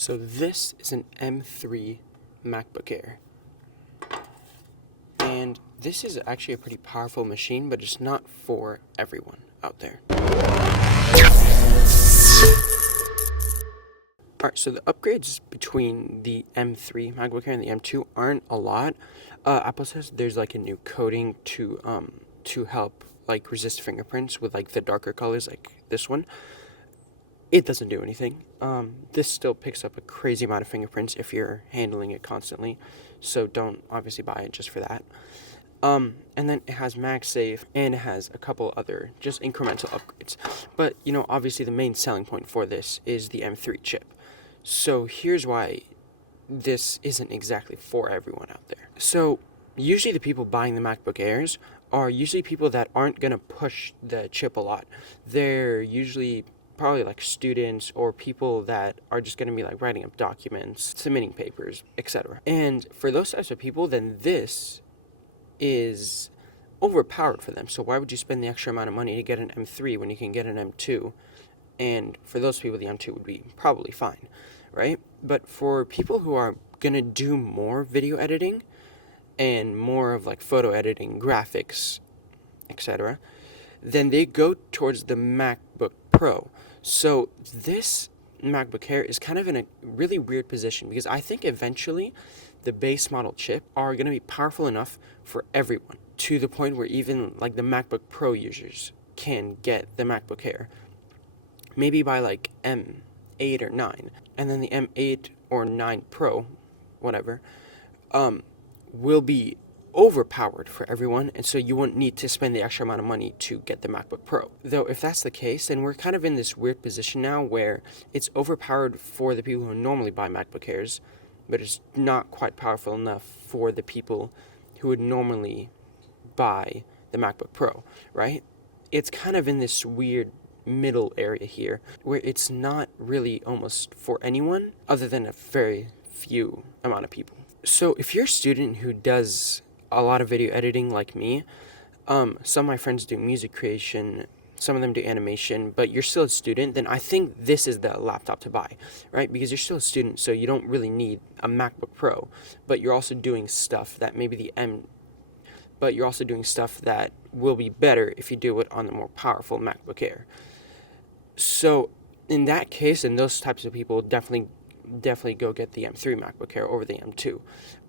So this is an M3 MacBook Air. And this is actually a pretty powerful machine, but it's not for everyone out there. Alright, so the upgrades between the M3 MacBook Air and the M2 aren't a lot. Apple says there's like a new coating to help like resist fingerprints with like the darker colors like this one. It doesn't do anything. This still picks up a crazy amount of fingerprints if you're handling it constantly, so don't obviously buy it just for that. And then it has MagSafe, and it has a couple other just incremental upgrades. But, obviously the main selling point for this is the M3 chip. So here's why this isn't exactly for everyone out there. So usually the people buying the MacBook Airs are usually people that aren't going to push the chip a lot. They're usually probably like students or people that are just going to be like writing up documents, submitting papers, etc. And for those types of people, then this is overpowered for them. So why would you spend the extra amount of money to get an M3 when you can get an M2? And for those people, the M2 would be probably fine, right? But for people who are going to do more video editing and more of like photo editing, graphics, etc., then they go towards the MacBook Pro. So this MacBook Air is kind of in a really weird position because I think eventually the base model chip are going to be powerful enough for everyone to the point where even like the MacBook Pro users can get the MacBook Air. Maybe by like M8 or 9, and then the M8 or 9 Pro, whatever, will be overpowered for everyone, and so you won't need to spend the extra amount of money to get the MacBook Pro. Though if that's the case, then we're kind of in this weird position now where it's overpowered for the people who normally buy MacBook Airs, but it's not quite powerful enough for the people who would normally buy the MacBook Pro, right? It's kind of in this weird middle area here where it's not really almost for anyone other than a very few amount of people. So if you're a student who does a lot of video editing like me, some of my friends do music creation, some of them do animation, but you're still a student, then I think this is the laptop to buy, right? Because you're still a student, so you don't really need a MacBook Pro, but you're also doing stuff that but you're also doing stuff that will be better if you do it on the more powerful MacBook Air. So in that case, and those types of people definitely go get the M3 MacBook Air over the M2.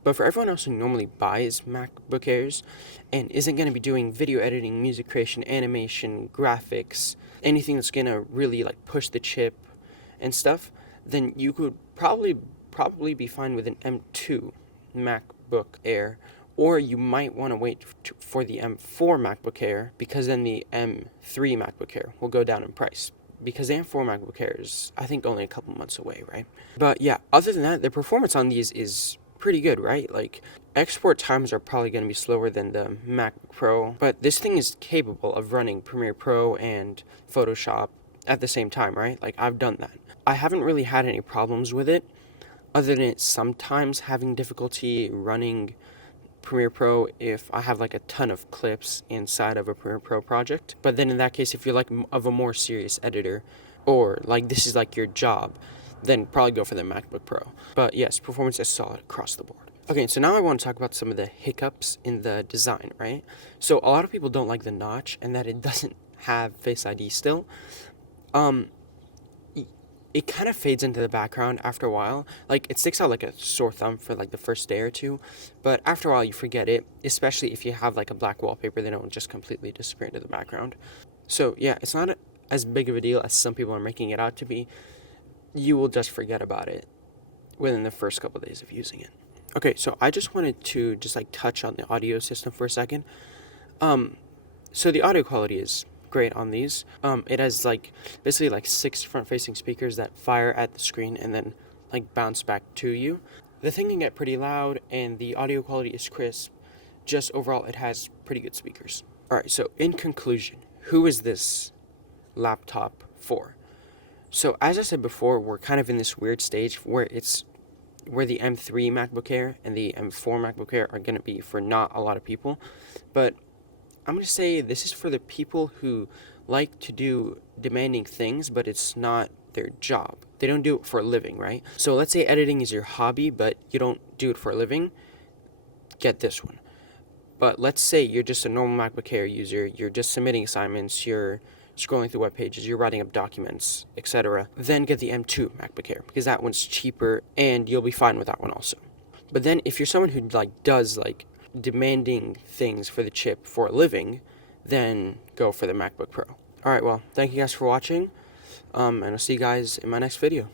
But for everyone else who normally buys MacBook Airs and isn't going to be doing video editing, music creation, animation, graphics, anything that's going to really like push the chip and stuff, then you could probably be fine with an M2 MacBook Air, or you might want to wait for the M4 MacBook Air, because then the M3 MacBook Air will go down in price. Because the M4 MacBook Air is, I think, only a couple months away, right? But yeah, other than that, the performance on these is pretty good, right? Like, export times are probably going to be slower than the MacBook Pro, but this thing is capable of running Premiere Pro and Photoshop at the same time, right? Like, I've done that. I haven't really had any problems with it, other than it sometimes having difficulty running Premiere Pro if I have like a ton of clips inside of a Premiere Pro project. But then in that case, if you're like of a more serious editor, or like this is like your job, then probably go for the MacBook Pro. But yes, performance is solid across the board. Okay, so now I want to talk about some of the hiccups in the design, right? So a lot of people don't like the notch and that it doesn't have Face ID still. It kind of fades into the background after a while. Like, it sticks out like a sore thumb for like the first day or two, but after a while you forget it, especially if you have like a black wallpaper, then it will just completely disappear into the background. So yeah, it's not as big of a deal as some people are making it out to be. You will just forget about it within the first couple of days of using it. Okay, so I just wanted to just like touch on the audio system for a second. So the audio quality is great on these. It has like basically like 6 front-facing speakers that fire at the screen and then like bounce back to you. The thing can get pretty loud and the audio quality is crisp. Just overall, it has pretty good speakers. Alright, so in conclusion, who is this laptop for? So as I said before, we're kind of in this weird stage where the M3 MacBook Air and the M4 MacBook Air are going to be for not a lot of people, but I'm going to say this is for the people who like to do demanding things, but it's not their job. They don't do it for a living, right? So let's say editing is your hobby, but you don't do it for a living. Get this one. But let's say you're just a normal MacBook Air user, you're just submitting assignments, you're scrolling through web pages, you're writing up documents, etc. Then get the M2 MacBook Air, because that one's cheaper and you'll be fine with that one also. But then if you're someone who does demanding things for the chip for a living, then go for the MacBook Pro. Alright, well, thank you guys for watching, and I'll see you guys in my next video.